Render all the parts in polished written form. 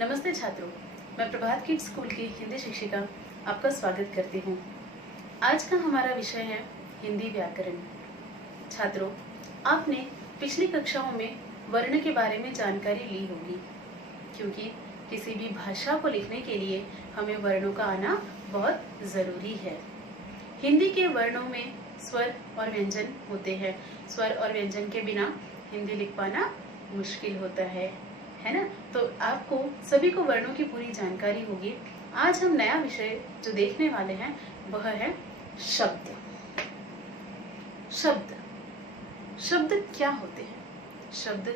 नमस्ते छात्रों, मैं प्रभात किड्स स्कूल की हिंदी शिक्षिका आपका स्वागत करती हूँ। आज का हमारा विषय है हिंदी व्याकरण। छात्रों, आपने पिछली कक्षाओं में वर्ण के बारे में जानकारी ली होगी, क्योंकि किसी भी भाषा को लिखने के लिए हमें वर्णों का आना बहुत जरूरी है। हिंदी के वर्णों में स्वर और व्यंजन होते हैं। स्वर और व्यंजन के बिना हिंदी लिख पाना मुश्किल होता है ना? तो आपको सभी को वर्णों की पूरी जानकारी होगी। आज हम नया विषय जो देखने वाले हैं वह है शब्द। शब्द शब्द क्या होते हैं? शब्द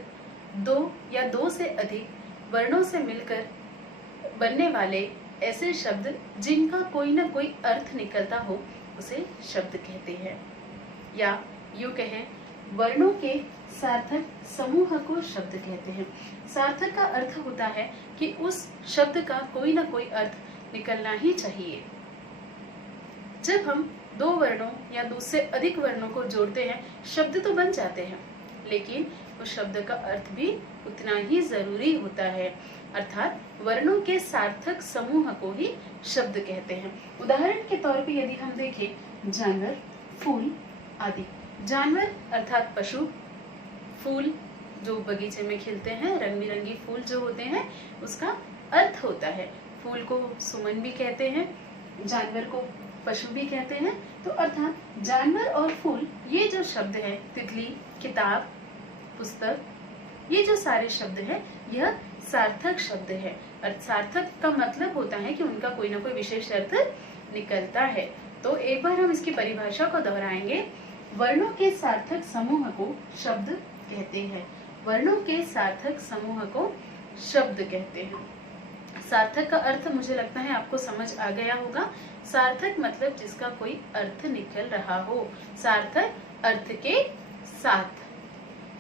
दो या दो से अधिक वर्णों से मिलकर बनने वाले ऐसे शब्द जिनका कोई ना कोई अर्थ निकलता हो उसे शब्द कहते हैं, या यूं कहें वर्णों के सार्थक समूह को शब्द कहते हैं। सार्थक का अर्थ होता है कि उस शब्द का कोई ना कोई अर्थ निकलना ही चाहिए। जब हम दो वर्णों या दो से अधिक वर्णों को जोड़ते हैं शब्द तो बन जाते हैं, लेकिन उस शब्द का अर्थ भी उतना ही जरूरी होता है। अर्थात वर्णों के सार्थक समूह को ही शब्द कहते हैं। उदाहरण के तौर पे यदि हम देखें जानवर, फूल आदि। जानवर अर्थात पशु, फूल जो बगीचे में खिलते हैं, रंग बिरंगी फूल जो होते हैं, उसका अर्थ होता है। फूल को सुमन भी कहते हैं, जानवर को पशु भी कहते हैं। तो अर्थात जानवर और फूल ये जो शब्द है, तितली, किताब, पुस्तक, ये जो सारे शब्द हैं यह सार्थक शब्द है। सार्थक का मतलब होता है कि उनका कोई ना कोई विशेष अर्थ निकलता है। तो एक बार हम इसकी परिभाषा को दोहराएंगे। वर्णों के सार्थक समूह को शब्द कहते हैं। वर्णों के सार्थक समूह को शब्द कहते हैं। सार्थक का अर्थ मुझे लगता है आपको समझ आ गया होगा। सार्थक मतलब जिसका कोई अर्थ निकल रहा हो, सार्थक अर्थ के साथ।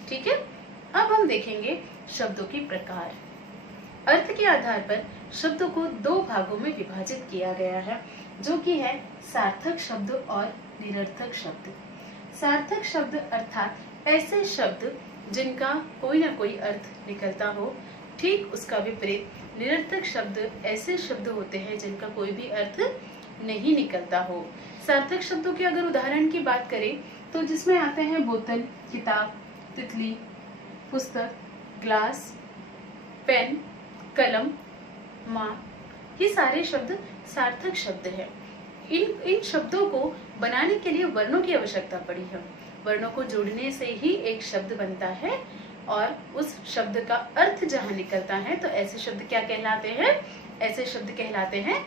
ठीक है, अब हम देखेंगे शब्दों के प्रकार। अर्थ के आधार पर शब्दों को दो भागों में विभाजित किया गया है, जो कि है सार्थक शब्द और निरर्थक शब्द। सार्थक शब्द अर्थात ऐसे शब्द जिनका कोई ना कोई अर्थ निकलता हो। ठीक उसका विपरीत निरर्थक शब्द ऐसे शब्द होते हैं जिनका कोई भी अर्थ नहीं निकलता हो। सार्थक शब्दों के अगर उदाहरण की बात करें तो जिसमें आते हैं बोतल, किताब, तितली, पुस्तक, ग्लास, पेन, कलम, माँ, ये सारे शब्द सार्थक शब्द हैं। इन शब्दों को बनाने के लिए वर्णों की आवश्यकता पड़ी है। वर्णों को जोड़ने से ही एक शब्द बनता है और उस शब्द का अर्थ जहाँ निकलता है तो ऐसे शब्द क्या कहलाते हैं? ऐसे शब्द कहलाते हैं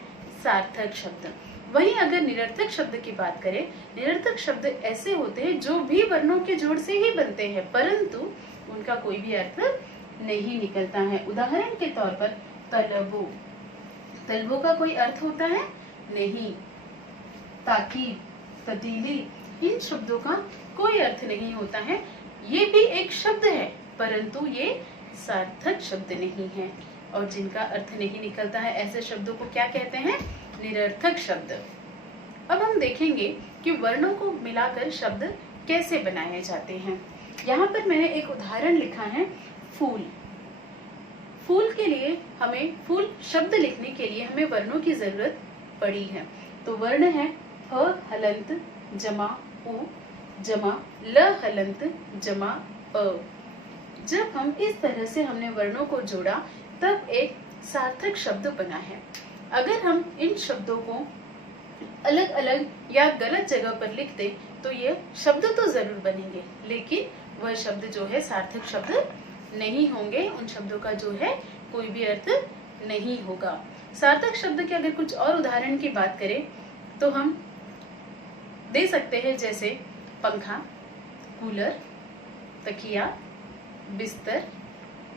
सार्थक शब्द। वहीं अगर निरर्थक शब्द की बात करें, निरर्थक शब्द ऐसे होते हैं जो भी वर्णों के जोड़ से ही बनते हैं, परंतु उनका कोई भी अर्थ नहीं निकलता है। उदाहरण के तौर पर तलबो, तलबो का कोई अर्थ होता है? नहीं। ताकीद, ततीली, इन शब्दों का कोई अर्थ नहीं होता है। ये भी एक शब्द है, परंतु ये सार्थक शब्द नहीं है, और जिनका अर्थ नहीं निकलता है ऐसे शब्दों को क्या कहते हैं? निरर्थक शब्द। अब हम देखेंगे कि वर्णों को मिलाकर शब्द कैसे बनाए जाते हैं। यहाँ पर मैंने एक उदाहरण लिखा है, फूल। फूल के लिए हमें, फूल शब्द लिखने के लिए हमें वर्णों की जरूरत पड़ी है। तो वर्ण है अ हलंत जमा उ जमा ल हलंत जमा अ। जब हम इस तरह से हमने वर्णों को जोड़ा तब एक सार्थक शब्द बना है। अगर हम इन शब्दों को अलग अलग या गलत जगह पर लिख दें तो ये शब्द तो जरूर बनेंगे, लेकिन वह शब्द जो है सार्थक शब्द नहीं होंगे। उन शब्दों का जो है कोई भी अर्थ नहीं होगा। सार्थक शब्द के अगर कुछ और उदाहरण की बात करें तो हम दे सकते हैं, जैसे पंखा, कूलर, तकिया, बिस्तर,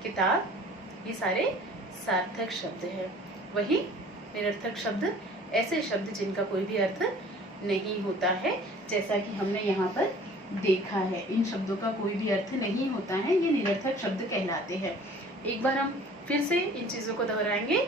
किताब, ये सारे सार्थक शब्द हैं। वहीं निरर्थक शब्द ऐसे शब्द जिनका कोई भी अर्थ नहीं होता है, जैसा कि हमने यहाँ पर देखा है। इन शब्दों का कोई भी अर्थ नहीं होता है, ये निरर्थक शब्द कहलाते हैं। एक बार हम फिर से इन चीजों को दोहराएंगे।